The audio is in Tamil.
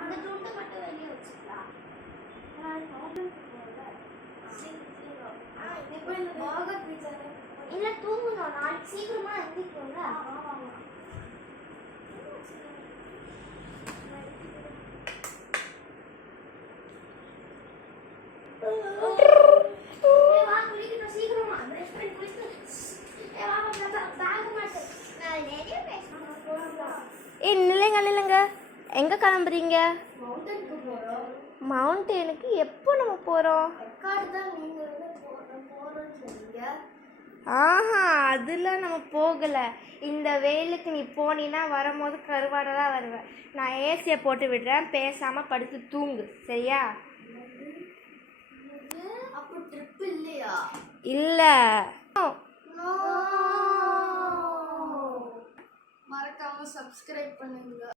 அந்த துண்டு மட்டும் வெளியே வச்சுக்கலாம். இல்ல தூங்கணும், நாளைக்கு சீக்கிரமா எந்திரிக்கணும்ல. நில்லுங்க, எங்க கிளம்புறீங்க? மவுண்டனுக்கு எப்போ நம்ம போறோம்? ஆஹா, அதெல்லாம் நம்ம போகல. இந்த வெயிலுக்கு நீ போனீன்னா வரும்போது கருவாடை தான் வருவேன். நான் ஏசியை போட்டு விடுறேன், பேசாம படுத்து தூங்கு, சரியா? இல்ல, மறக்காம சப்ஸ்கிரைப் பண்ணுங்க.